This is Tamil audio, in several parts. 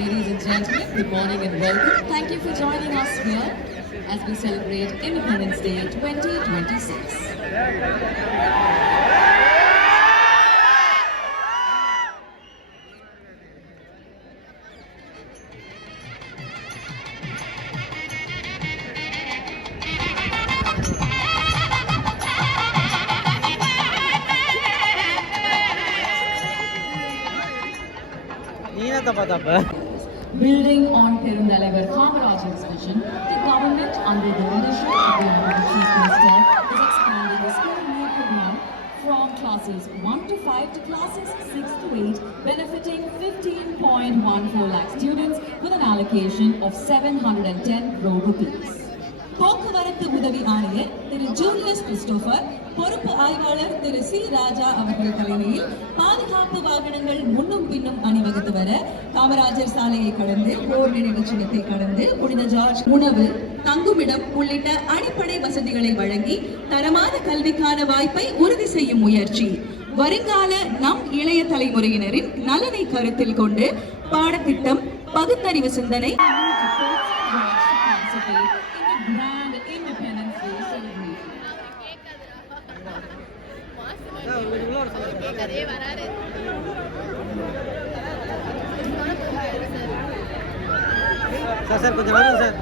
Ladies and gentlemen, good morning and welcome. Thank you for joining us here as we celebrate Independence Day 2026. Building on Perundalavar Kamarajar's vision, the government, under the leadership of the Honorable Chief Minister, is expanding the school meal program from classes 1 to 5 to classes 6 to 8, benefiting 15.14 lakh students with an allocation of 710 crore rupees. போக்குவரத்து உதவி ஆணையர் திரு ஜூலியஸ் கிறிஸ்டோபர், பொறுப்பு ஆய்வாளர் திரு சி ராஜா அவர்கள் தலைமையில் பாதுகாப்பு வாகனங்கள் முன்னும் பின்னும் அணிவகுத்து வர காமராஜர் சாலையை கடந்து போர் நினைவு சின்னத்தை கடந்து புனித ஜார்ஜ் உணவு, தங்குமிடம் உள்ளிட்ட அடிப்படை வசதிகளை வழங்கி தரமான கல்விக்கான வாய்ப்பை உறுதி செய்யும் முயற்சி. வருங்கால நம் இளைய தலைமுறையினரின் நலனை கருத்தில் கொண்டு பாடத்திட்டம், பகுத்தறிவு சிந்தனை Grand Independence Day celebration. Sir, கொஞ்சம் வாங்க சார்.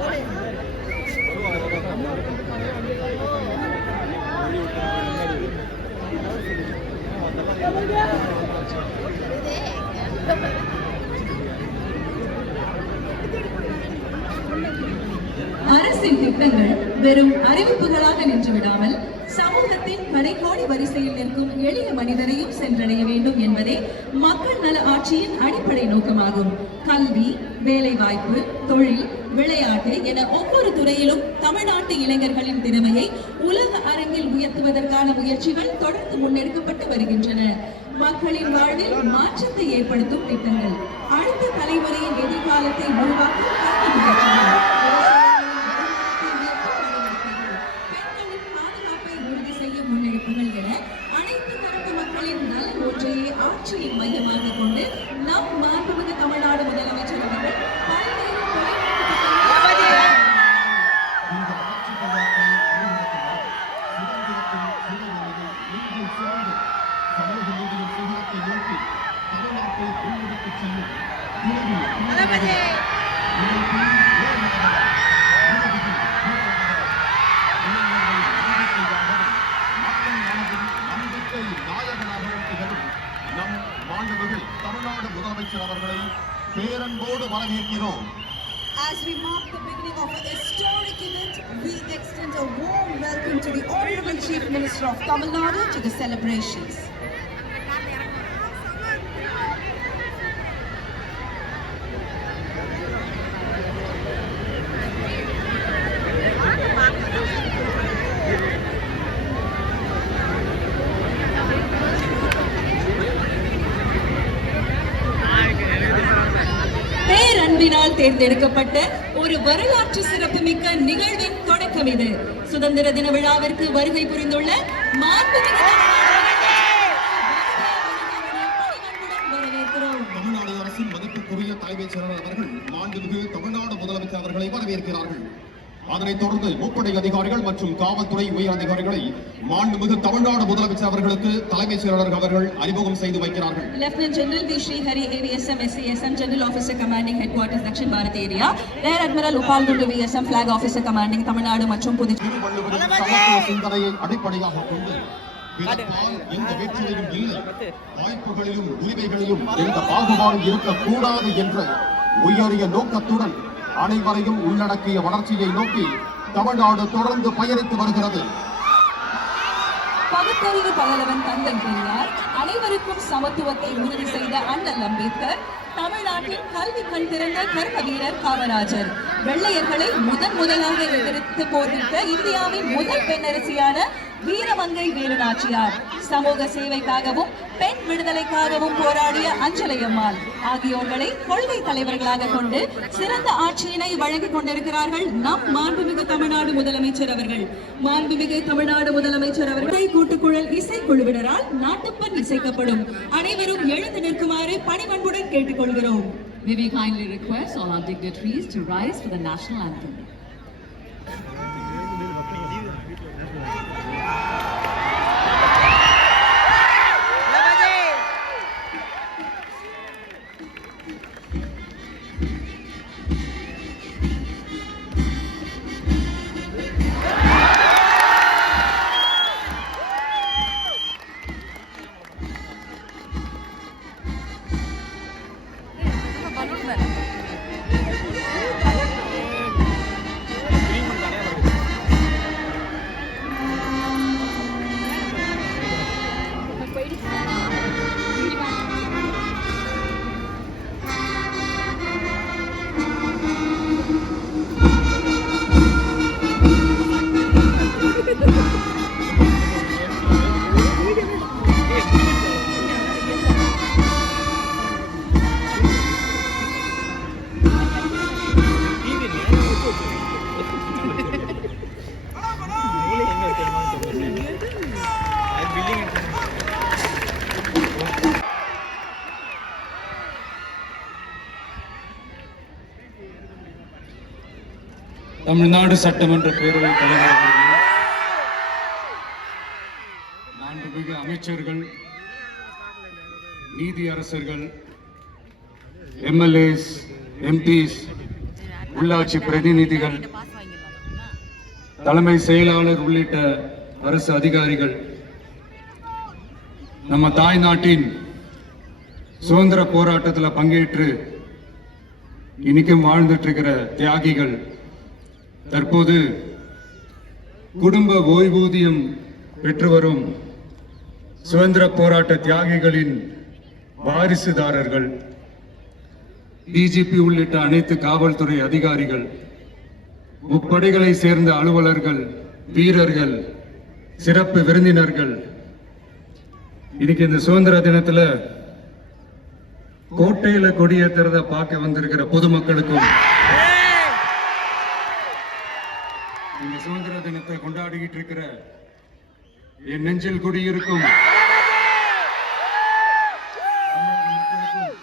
அரசின் திட்டங்கள் வெறும் அறிவிப்புகளாக நின்றுவிடாமல் சமூகத்தின் கடைக்கோடி வரிசையில் நிற்கும் எளிய மனிதரையும் சென்றடைய வேண்டும் என்பதே மக்கள் நல ஆட்சியின் அடிப்படை நோக்கமாகும். கல்வி, வேலைவாய்ப்பு, தொழில், விளையாட்டு என ஒவ்வொரு துறையிலும் தமிழ்நாட்டு இளைஞர்களின் திறமையை உலக அரங்கில் உயர்த்துவதற்கான முயற்சிகள் தொடர்ந்து முன்னெடுக்கப்பட்டு வருகின்றன. மக்களின் வாழ்வில் மாற்றத்தை ஏற்படுத்தும் திட்டங்கள், அடுத்த தலைமுறையின் எதிர்காலத்தை உருவாக்கும் முயற்சிகள், முன்னெடுப்புகள் என அனைத்து தரப்பு மக்களின் நலன் ஒன்றையே ஆட்சியை மையமாக கொண்டு நம் மாண்புமிகு தமிழ்நாடு முதலமைச்சர் அவர்கள் பல்வேறு As we mark the beginning of a historic event, we extend a warm welcome to the Honorable Chief Minister of Tamil Nadu to the celebrations. பேரன்பினால் தேர்ந்தெடுக்கப்பட்ட ஒரு வரலாற்று சிறப்புமிக்க நிகழ்வின் தொடக்கம் இது. சுதந்திர தின விழாவிற்கு வருகை புரிந்துள்ள மாண்புமிகு தமிழ்நாடு அரசின் மதிப்புக்குரிய தலைமைச் செயலாளர் அவர்கள் மாண்புமிகு தமிழ்நாடு முதலமைச்சர் அவர்களை வரவேற்கிறார்கள். அதனைத் தொடர்ந்து முப்படை அதிகாரிகள் மற்றும் காவல்துறை உயர் அதிகாரிகளை மாண்புமிகு தமிழ்நாடு முதலமைச்சர் அவர்களுக்கு தலைமைச் செயலாளர் அவர்கள் அறிமுகம் செய்து வைக்கிறார்கள். Lieutenant General V. Sri Hari, AVSM, SCSM, General Officer Commanding Headquarters, Dakshin Bharat Area, Rear Admiral Upal Gundu VSM, Flag Officer Commanding Tamil Nadu மற்றும் புதுச்சேரி சமத்துவ சிந்தனையை அடிப்படையாக கொண்டு எந்த வேற்றுமையும் இல்லை, வாய்ப்புகளிலும் உரிமைகளிலும் எந்த பாகுபாடும் இருக்கக்கூடாது என்ற உயரிய நோக்கத்துடன் அனைவரையும் உள்ளடக்கிய வளர்ச்சியை நோக்கி தமிழ்நாடு தொடர்ந்து பயணித்து வருகிறது. பகுத்தறிவு பகலவன் தந்தை பெரியார், அனைவருக்கும் சமத்துவத்தை உறுதி செய்த அண்ணல் அம்பேத்கர், தமிழ்நாட்டின் கல்வி கண் திறந்த கர்ம வீரர் காமராஜர், வெள்ளையர்களை முதலாக எதிர்த்து போரிட்ட இந்தியாவின் முதல் பெண்ணரசியான வீரமங்கை வேலுநாச்சியார், சமூக சேவைக்காகவும் பெண் விடுதலைக்காகவும் போராடிய அஞ்சலையம்மாள் ஆகியோர்களை கொள்கை தலைவர்களாக கொண்டு சிறந்த ஆட்சியினை வழங்கிக் கொண்டிருக்கிறார்கள் நம் மாண்புமிகு தமிழ்நாடு முதலமைச்சர் அவர்கள். மாண்புமிகு தமிழ்நாடு முதலமைச்சர் அவர்கள் கூட்டுக்குழல் இசைக்குழுவினரால் நாட்டுப்பண் இசைக்கப்படும். அனைவரும் எழுந்து நிற்குமாறு பணிவன்புடன் கேட்டுக்கொள்கிறோம். May we kindly request all our dignitaries to rise for the national anthem. Tamil Nadu சட்டமன்ற பேரவைத் தலைவர் அவர்களே, மாண்புமிகு அமைச்சர்கள், நீதியரசர்கள், எம்எல்ஏஸ், எம்பிஸ், உள்ளாட்சி பிரதிநிதிகள், தலைமை செயலாளர் உள்ளிட்ட அரசு அதிகாரிகள், நம்ம தாய் நாட்டின் சுதந்திர போராட்டத்தில் பங்கேற்று இன்னைக்கும் வாழ்ந்துட்டு இருக்கிற தியாகிகள், தற்போது குடும்ப ஓய்வூதியம் பெற்று வரும் சுதந்திர போராட்ட தியாகிகளின் வாரிசுதாரர்கள், டிஜிபி உள்ளிட்ட அனைத்து காவல்துறை அதிகாரிகள், முப்படைகளை சேர்ந்த அலுவலர்கள், வீரர்கள், சிறப்பு விருந்தினர்கள், இன்னைக்கு இந்த சுதந்திர தினத்துல கோட்டையில கொடியேற்றுறத பார்க்க வந்திருக்கிற பொதுமக்களுக்கும், இந்த சுதந்திர தினத்தை கொண்டாடிக்கிட்டு இருக்கிற என் நெஞ்சில் குடியிருக்கும் மக்களுக்கும்,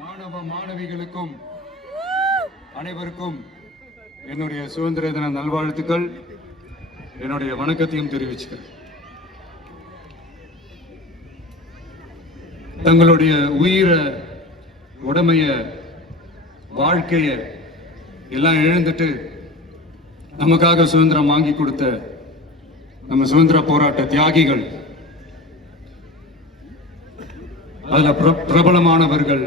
மாணவ மாணவிகளுக்கும் அனைவருக்கும் என்னுடைய சுதந்திர தின நல்வாழ்த்துக்கள், என்னுடைய வணக்கத்தையும் தெரிவிச்சுக்கிறேன். தங்களுடைய உயிரை, உடமைய, வாழ்க்கைய எல்லாம் இழந்துட்டு நமக்காக சுதந்திரம் வாங்கி கொடுத்த நம்ம சுதந்திர போராட்ட தியாகிகள், அதுல பிரபலமானவர்கள்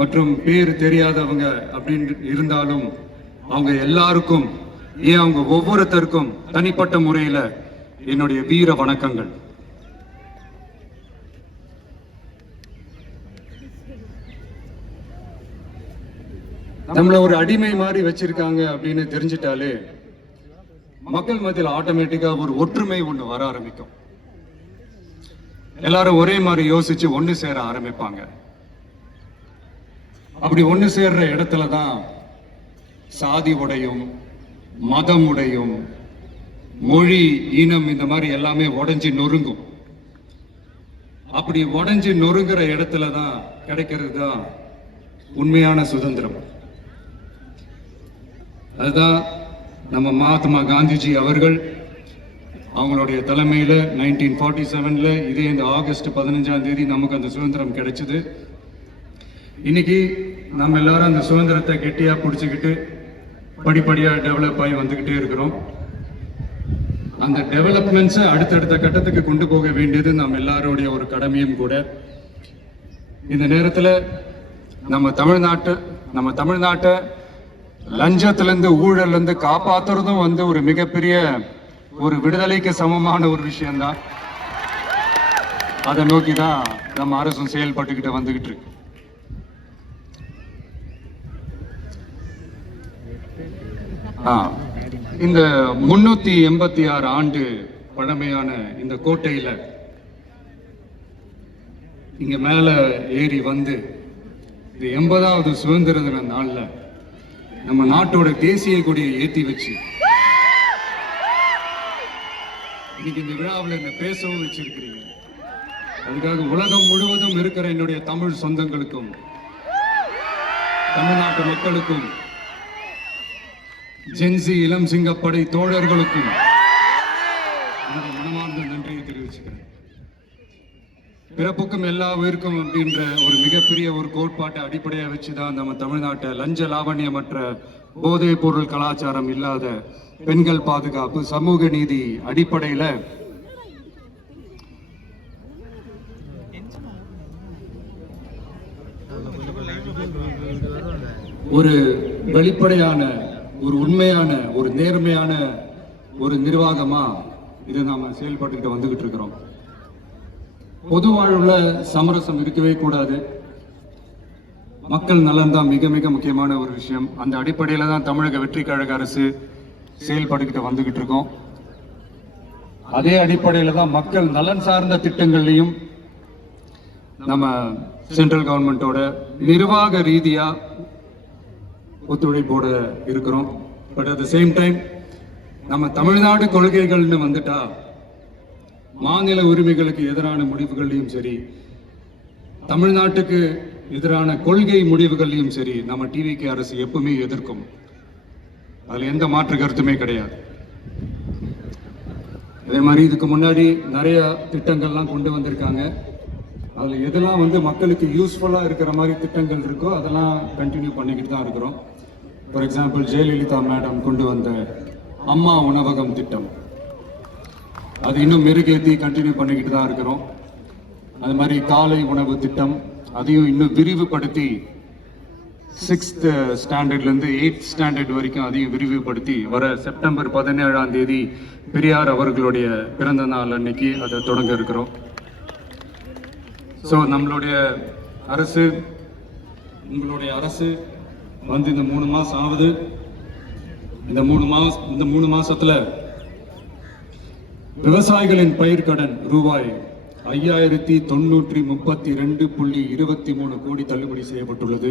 மற்றும் பேர் தெரியாதவங்க அப்படின்னு இருந்தாலும் அவங்க எல்லாருக்கும், ஏன் அவங்க ஒவ்வொருத்தருக்கும் தனிப்பட்ட முறையில என்னுடைய வீர வணக்கங்கள். நம்மள ஒரு அடிமை மாதிரி வச்சிருக்காங்க அப்படின்னு தெரிஞ்சிட்டாலே மக்கள் மத்தியில் ஆட்டோமேட்டிக்கா ஒரு ஒற்றுமை ஒண்ணு வர ஆரம்பிக்கும். எல்லாரும் ஒரே மாதிரி யோசிச்சு ஒண்ணு சேர ஆரம்பிப்பாங்க. அப்படி ஒண்ணு சேர்ற இடத்துலதான் சாதி உடையும், மதம் உடையும், மொழி, இனம் இந்த மாதிரி எல்லாமே உடைஞ்சு நொறுங்கும். அப்படி உடைஞ்சு நொறுங்குற இடத்துலதான் கிடைக்கிறது தான் உண்மையான சுதந்திரம். அதுதான் நம்ம மகாத்மா காந்திஜி அவர்கள் அவங்களுடைய தலைமையில 1947ல இதே இந்த ஆகஸ்ட் 15ஆம் தேதி நமக்கு அந்த சுதந்திரம் கிடைச்சது. இன்னைக்கு நம்ம எல்லாரும் அந்த சுதந்திரத்தை கெட்டியா பிடிச்சுக்கிட்டு படிப்படியா டெவலப் ஆகி வந்துகிட்டே இருக்கிறோம். அந்த டெவலப்மெண்ட்ஸை அடுத்தடுத்த கட்டத்துக்கு கொண்டு போக வேண்டியது நம்ம எல்லாருடைய ஒரு கடமையும் கூட. இந்த நேரத்தில் நம்ம தமிழ்நாட்டை லஞ்சத்திலிருந்து, ஊழலிருந்து காப்பாத்துறதும் ஒரு மிகப்பெரிய ஒரு விடுதலைக்கு சமமான ஒரு விஷயம்தான். அதை நோக்கி தான் நம்ம அரசும் செயல்பட்டுக்கிட்டு வந்துகிட்டு இருக்கு. இந்த 386 ஆண்டு பழமையான இந்த கோட்டையில இங்க மேல ஏறி வந்து இந்த 80வது சுதந்திர தின நாள்ல நம்ம நாட்டோட தேசிய கொடியை ஏத்தி வச்சு இன்னைக்கு இந்த விழாவில் என்ன பேசவும் வச்சிருக்கிறீங்க. அதுக்காக உலகம் முழுவதும் இருக்கிற என்னுடைய தமிழ் சொந்தங்களுக்கும் தமிழ்நாட்டு மக்களுக்கும் ஜென்சி இளம் சிங்கப்படை தோழர்களுக்கும் என்னுடைய மனமார்ந்த நன்றியை தெரிவிச்சுக்கிறேன். பிறப்புக்கும் எல்லா உயிருக்கும் அப்படின்ற ஒரு மிகப்பெரிய ஒரு கோட்பாட்டை அடிப்படையாக வச்சுதான் நம்ம தமிழ்நாட்டை லஞ்ச லாவண்யமற்ற போதைப் பொருள் கலாச்சாரம் இல்லாத பெண்கள் பாதுகாப்பு சமூக நீதி அடிப்படையில ஒரு வெளிப்படையான ஒரு உண்மையான ஒரு நேர்மையான ஒரு நிர்வாகமா இதை நாம செயல்பட்டுக்கிட்டு வந்துகிட்டு இருக்கிறோம். பொது வாழ்வுல சமரசம் இருக்கவே கூடாது. மக்கள் நலன் தான் மிக மிக முக்கியமான ஒரு விஷயம். அந்த அடிப்படையில தான் தமிழக வெற்றி கழக அரசு செயல்பட்டுக்கிட்டு வந்துகிட்டு இருக்கோம். அதே அடிப்படையில தான் மக்கள் நலன் சார்ந்த திட்டங்கள்லையும் நம்ம சென்ட்ரல் கவர்மெண்டோட நிர்வாக ரீதியா ஒத்துழைப்போட இருக்கிறோம். But at the same time நம்ம தமிழ்நாடு கொள்கைகள்னு வந்துட்டா மாநில உரிமைகளுக்கு எதிரான முடிவுகள்லையும் சரி, தமிழ்நாட்டுக்கு எதிரான கொள்கை முடிவுகள்லையும் சரி நம்ம டிவிகே அரசு எப்பவுமே எதிர்க்கும். அதுல எந்த மாற்று கருத்துமே கிடையாது. அதே மாதிரி இதுக்கு முன்னாடி நிறைய திட்டங்கள்லாம் கொண்டு வந்திருக்காங்க. அதுல எதெல்லாம் மக்களுக்கு யூஸ்ஃபுல்லா இருக்கிற மாதிரி திட்டங்கள் இருக்கோ அதெல்லாம் கண்டினியூ பண்ணிக்கிட்டு தான் இருக்கிறோம். ஃபார் எக்ஸாம்பிள் ஜெயலலிதா மேடம் கொண்டு வந்த அம்மா உணவகம் திட்டம், அது இன்னும் மெருகேற்றி கண்டினியூ பண்ணிக்கிட்டு தான் இருக்கிறோம். அது மாதிரி காலை உணவு திட்டம் அதையும் இன்னும் விரிவுபடுத்தி 6th ஸ்டாண்டர்ட்லேருந்து 8th ஸ்டாண்டர்ட் வரைக்கும் அதையும் விரிவுபடுத்தி வர செப்டம்பர் 17ஆம் தேதி பெரியார் அவர்களுடைய பிறந்த நாள் அன்னைக்கு அதை தொடங்க இருக்கிறோம். ஸோ நம்மளுடைய அரசு, உங்களுடைய அரசு இந்த 3 மாசம் ஆகுது. இந்த 3 மாசத்துல விவசாயிகளின் பயிர்க்கடன் ரூபாய் 5032.23 கோடி தள்ளுபடி செய்யப்பட்டுள்ளது.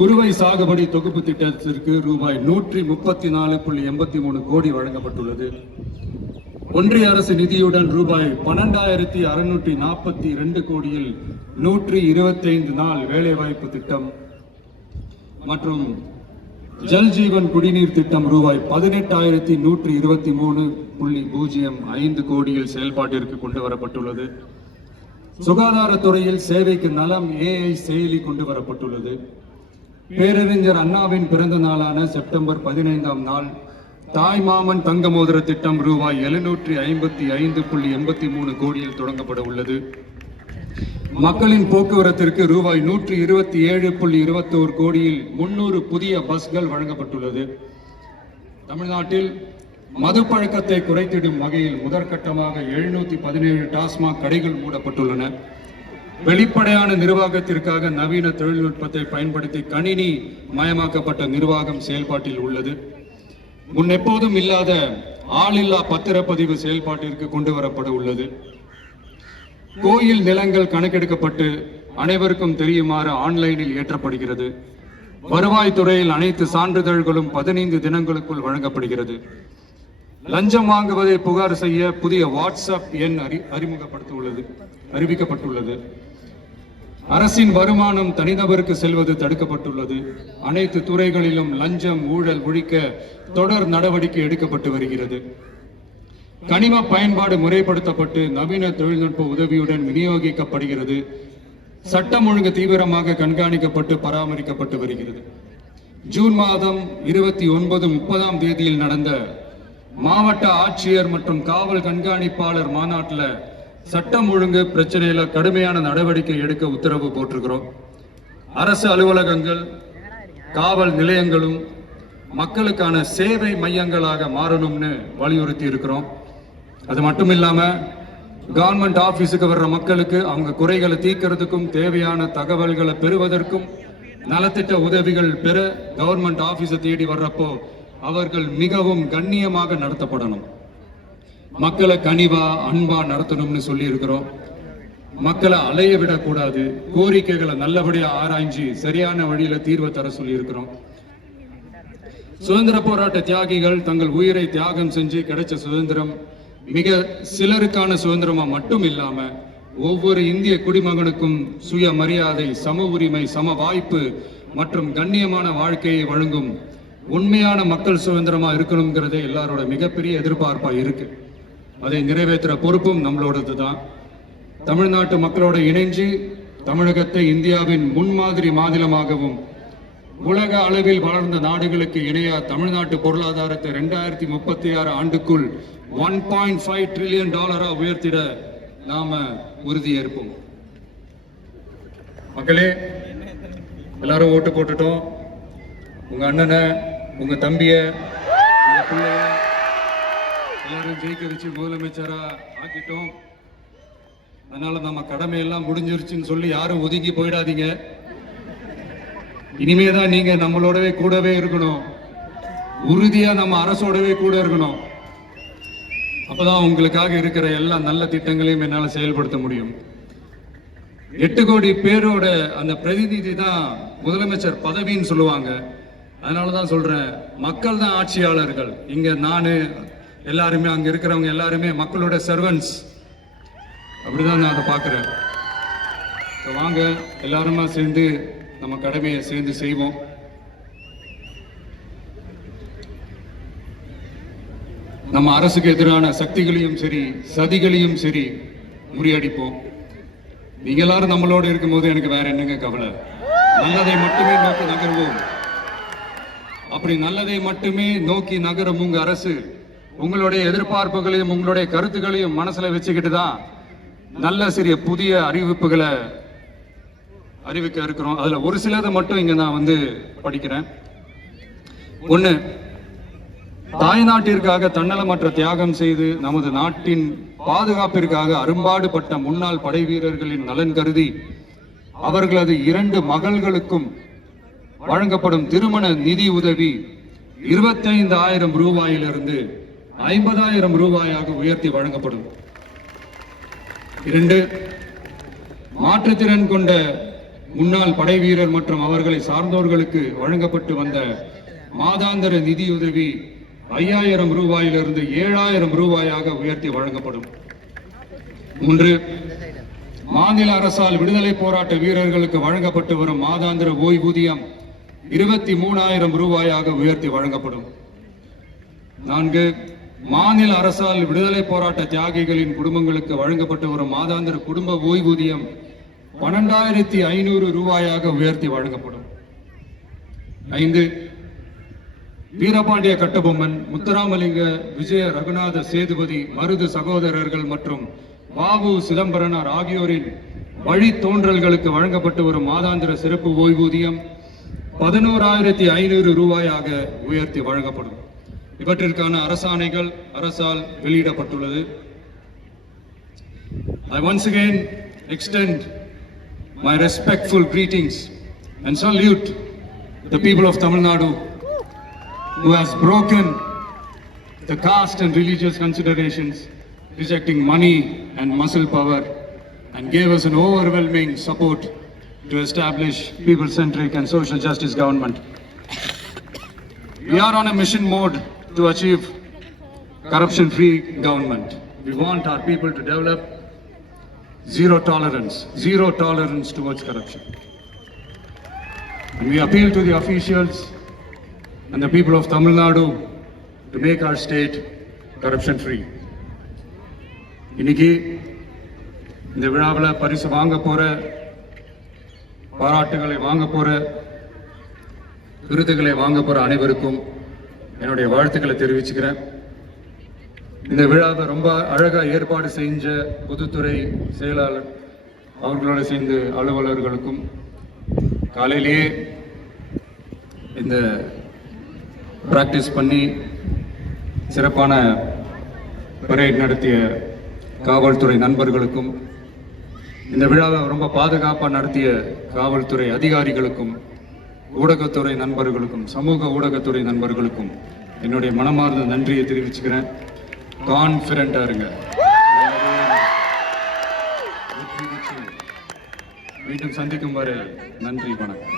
குறுவை சாகுபடி தொகுப்பு திட்டத்திற்கு ரூபாய் 134.83 கோடி வழங்கப்பட்டுள்ளது. ஒன்றிய அரசு நிதியுடன் ரூபாய் 12,642 கோடியில் 125 நாள் வேலைவாய்ப்பு திட்டம் மற்றும் ஜல் ஜீவன் குடிநீர் திட்டம் ரூபாய் 18,123.05 கோடியில் செயல்பாட்டிற்கு கொண்டு வரப்பட்டுள்ளது. சுகாதாரத்துறையில் சேவைக்கு நலம் AI செயலி கொண்டு வரப்பட்டுள்ளது. பேரறிஞர் அண்ணாவின் பிறந்த நாளான செப்டம்பர் 15ஆம் நாள் தாய் மாமன் தங்க மோதிர திட்டம் ரூபாய் 755.83 கோடியில் தொடங்கப்பட உள்ளது. மக்களின் போக்குவரத்திற்கு ரூபாய் 127.21 கோடியில் 300 புதிய பஸ்கள் வழங்கப்பட்டுள்ளது. தமிழ்நாட்டில் மது பழக்கத்தை குறைத்திடும் வகையில் முதற்கட்டமாக 717 டாஸ்மாக் கடைகள் மூடப்பட்டுள்ளன. வெளிப்படையான நிர்வாகத்திற்காக நவீன தொழில்நுட்பத்தை பயன்படுத்தி கணினி மயமாக்கப்பட்ட நிர்வாகம் செயல்பாட்டில் உள்ளது. முன்னெப்போதும் இல்லாத ஆளில்லா பத்திரப்பதிவு செயல்பாட்டிற்கு கொண்டு வரப்பட உள்ளது. கோயில் நிலங்கள் கணக்கெடுக்கப்பட்டு அனைவருக்கும் தெரியுமாறு ஆன்லைனில் ஏற்றப்படுகிறது. வருவாய்த்துறையில் அனைத்து சான்றிதழ்களும் 15 தினங்களுக்குள் வழங்கப்படுகிறது. லஞ்சம் வாங்குவதை புகார் செய்ய புதிய வாட்ஸ்அப் எண் அறிவிக்கப்பட்டுள்ளது. அரசின் வருமானம் தனிநபருக்கு செல்வது தடுக்கப்பட்டுள்ளது. அனைத்து துறைகளிலும் லஞ்சம் ஊழல் ஒழிக்க தொடர் நடவடிக்கை எடுக்கப்பட்டு வருகிறது. கனிம பயன்பாடு முறைப்படுத்தப்பட்டு நவீன தொழில்நுட்ப உதவியுடன் விநியோகிக்கப்படுகிறது. சட்டம் ஒழுங்கு தீவிரமாக கண்காணிக்கப்பட்டு பராமரிக்கப்பட்டு வருகிறது. ஜூன் மாதம் 29, 30ஆம் தேதியில் நடந்த மாவட்ட ஆட்சியர் மற்றும் காவல் கண்காணிப்பாளர் மாநாட்டில் சட்டம் ஒழுங்கு பிரச்சனையில கடுமையான நடவடிக்கை எடுக்க உத்தரவு போட்டிருக்கிறோம். அரசு அலுவலகங்கள், காவல் நிலையங்களும் மக்களுக்கான சேவை மையங்களாக மாறணும்னு வலியுறுத்தி இருக்கிறோம். அது மட்டும் இல்லாம கவர்மெண்ட் ஆபீஸுக்கு வர்ற மக்களுக்கு அவங்க குறைகளை தீர்க்கிறதுக்கும் தேவையான தகவல்களை பெறுவதற்கும் நலத்திட்ட உதவிகள் பெற கவர்மெண்ட் ஆபீஸை தேடி வர்றப்போ அவர்கள் மிகவும் கண்ணியமாக நடத்தப்படணும். மக்களை கனிவா அன்பா நடத்தணும்னு சொல்லி இருக்கிறோம். மக்களை அலைய விடக்கூடாது. கோரிக்கைகளை நல்லபடியா ஆராய்ஞ்சு சரியான வழியில தீர்வை தர சொல்லி இருக்கிறோம். சுதந்திர போராட்ட தியாகிகள் தங்கள் உயிரை தியாகம் செஞ்சு கிடைச்ச சுதந்திரம் மிக சிலருக்கான சுதந்திரமா மட்டும் இல்லாம ஒவ்வொரு இந்திய குடிமகனுக்கும் சுய மரியாதை, சம உரிமை, சம வாய்ப்பு மற்றும் கண்ணியமான வாழ்க்கையை வழங்கும் உண்மையான மக்கள் சுதந்திரமா இருக்கணுங்கிறதே எல்லாரோட மிகப்பெரிய எதிர்பார்ப்பா இருக்கு. அதை நிறைவேற்றுற பொறுப்பும் நம்மளோடது தான். தமிழ்நாட்டு மக்களோட இணைஞ்சு தமிழகத்தை இந்தியாவின் முன்மாதிரி மாநிலமாகவும் உலக அளவில் வளர்ந்த நாடுகளுக்கு இணையா தமிழ்நாட்டு பொருளாதாரத்தை 2036 ஆண்டுக்குள் $1.5 trillion உயர்த்திட நாம உறுதியேற்போம். மக்களே, எல்லாரும் ஓட்டு போட்டுட்டோம். உங்க அண்ணனை, உங்க தம்பிய, உங்க பிள்ளைய எல்லாரும் ஜெயிக்க வச்சு முதலமைச்சரா ஆக்கிட்டோம். அதனால நம்ம கடமையெல்லாம் முடிஞ்சிருச்சுன்னு சொல்லி யாரும் ஒதுங்கி போயிடாதீங்க. இனிமேதான் நீங்க நம்மளோடவே கூடவே இருக்கணும். உறுதியா நம்ம அரசோடவே கூட இருக்கணும். அப்பதான் உங்களுக்காக இருக்கிற எல்லா நல்ல திட்டங்களையும் என்னால செயல்படுத்த முடியும். 8 கோடி பேரோட அந்த பிரதிநிதி தான் முதலமைச்சர் பதவின்னு சொல்லுவாங்க. அதனாலதான் சொல்றேன், மக்கள் தான் ஆட்சியாளர்கள். இங்க நானு எல்லாருமே, அங்க இருக்கிறவங்க எல்லாருமே மக்களோட சர்வன்ட்ஸ். அப்படிதான் நான் அதை பார்க்கிறேன். வாங்க எல்லாருமா சேர்ந்து நம்ம கடமையை சேர்ந்து செய்வோம். நம்ம அரசுக்கு எதிரான சக்திகளையும் சரி சதிகளையும் சரி முறியடிப்போம். நீங்க எல்லாரும் நம்மளோட இருக்கும்போது எனக்கு வேற என்னங்க கவலை? நல்லதை மட்டுமே நோக்கி நகர்வோம். அப்படி நல்லதை மட்டுமே நோக்கி நகரும் உங்க அரசு உங்களுடைய எதிர்பார்ப்புகளையும் உங்களுடைய கருத்துக்களையும் மனசுல வச்சுக்கிட்டு தான் நல்ல சிறிய புதிய அறிவிப்புகளை அறிவிக்க இருக்கிறோம். அதுல ஒரு சிலதை மட்டும் இங்க நான் படிக்கிறேன். ஒண்ணு, தாய்நாட்டிற்காக தன்னலமற்ற தியாகம் செய்து நமது நாட்டின் பாதுகாப்பிற்காக அரும்பாடுபட்ட முன்னாள் படை வீரர்களின் நலன் கருதி அவர்களது 2 மகள்களுக்கும் வழங்கப்படும் திருமண நிதி உதவி 25,000 ரூபாயிலிருந்து 50,000 ரூபாயாக உயர்த்தி வழங்கப்படும். 2, மாற்றுத்திறன் கொண்ட முன்னாள் படை வீரர் மற்றும் அவர்களை சார்ந்தோர்களுக்கு வழங்கப்பட்டு வந்த மாதாந்திர நிதியுதவி 5,000 ரூபாயிலிருந்து 7,000 ரூபாயாக உயர்த்தி வழங்கப்படும். 3, மாநில அரசால் விடுதலை போராட்ட வீரர்களுக்கு வழங்கப்பட்டு வரும் மாதாந்திர ஓய்வூதியம் 23,000 ரூபாயாக உயர்த்தி வழங்கப்படும். 4, மாநில அரசால் விடுதலை போராட்ட தியாகிகளின் குடும்பங்களுக்கு வழங்கப்பட்டு வரும் மாதாந்திர குடும்ப ஓய்வூதியம் 12,500 ரூபாயாக உயர்த்தி வழங்கப்படும். 5, வீரபாண்டிய கட்டபொம்மன், முத்துராமலிங்க, விஜய ரகுநாத சேதுபதி, மருது சகோதரர்கள் மற்றும் வாவு சிதம்பரனார் ஆகியோரின் வழித்தோன்றல்களுக்கு வழங்கப்பட்டு வரும் மாதாந்திர சிறப்பு ஓய்வூதியம் 11,500 ரூபாயாக உயர்த்தி வழங்கப்படும். இவற்றிற்கான அரசாணைகள் அரசால் வெளியிடப்பட்டுள்ளது. I once again extend my respectful greetings and salute the people of Tamil Nadu who has broken the caste and religious considerations, rejecting money and muscle power, and gave us an overwhelming support to establish people-centric and social justice government. We are on a mission mode to achieve corruption-free government. We want our people to develop zero tolerance towards corruption. And we appeal to the officials and the people of Tamil Nadu to make our state corruption-free. இன்னைக்கு இந்த விழாவில் பரிசு வாங்க போற, பாராட்டுகளை வாங்க போற, விருதுகளை வாங்க போற அனைவருக்கும் என்னுடைய வாழ்த்துக்களை தெரிவிச்சுக்கிறேன். இந்த விழாவை ரொம்ப அழகா ஏற்பாடு செஞ்ச பொதுத்துறை செயலாளர் அவர்களோட சேர்ந்து அலுவலர்களுக்கும், காலையிலேயே இந்த பிராக்டிஸ் பண்ணி சிறப்பான பரேட் நடத்திய காவல்துறை நண்பர்களுக்கும், இந்த விழாவை ரொம்ப பாதுகாப்பாக நடத்திய காவல்துறை அதிகாரிகளுக்கும், ஊடகத்துறை நண்பர்களுக்கும், சமூக ஊடகத்துறை நண்பர்களுக்கும் என்னுடைய மனமார்ந்த நன்றியை தெரிவிச்சுக்கிறேன். கான்ஃபிடண்டா இருங்க. மீண்டும் சந்திக்கும் வரை நன்றி, வணக்கம்.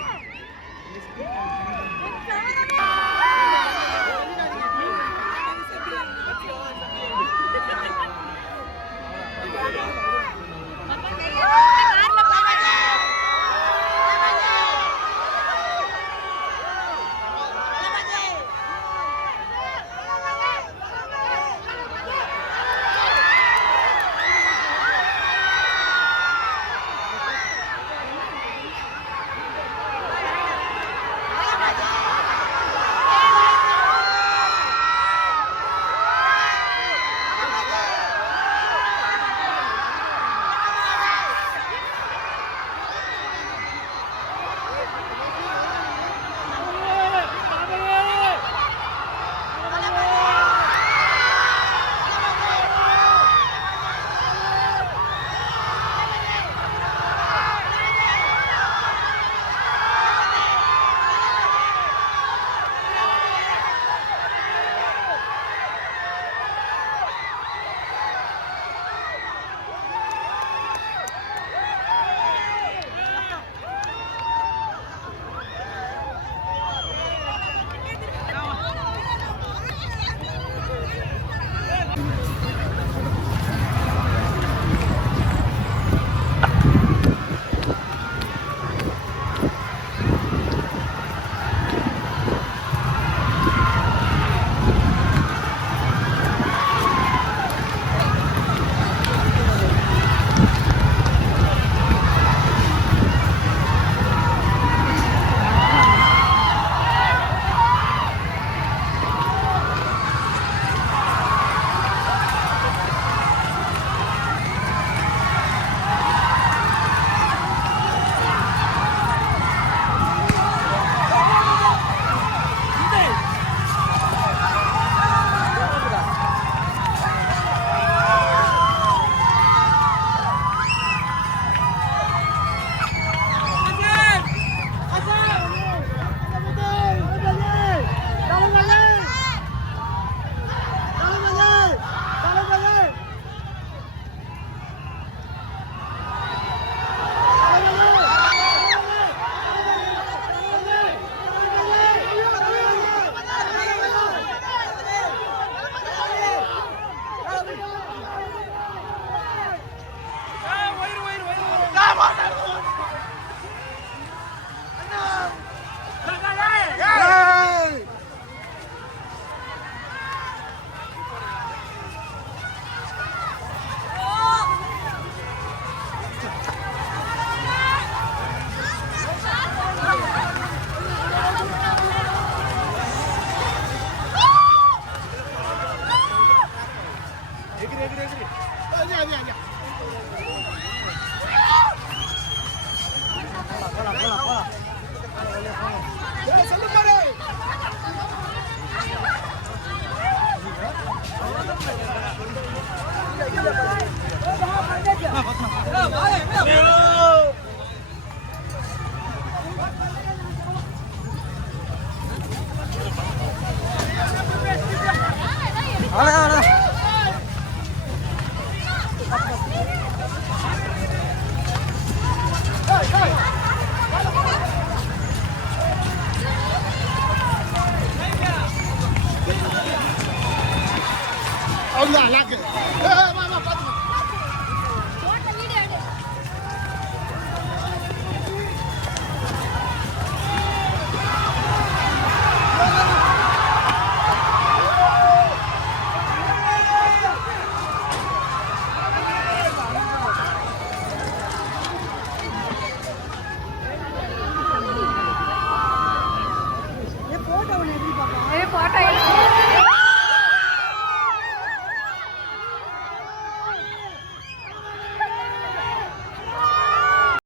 Vale,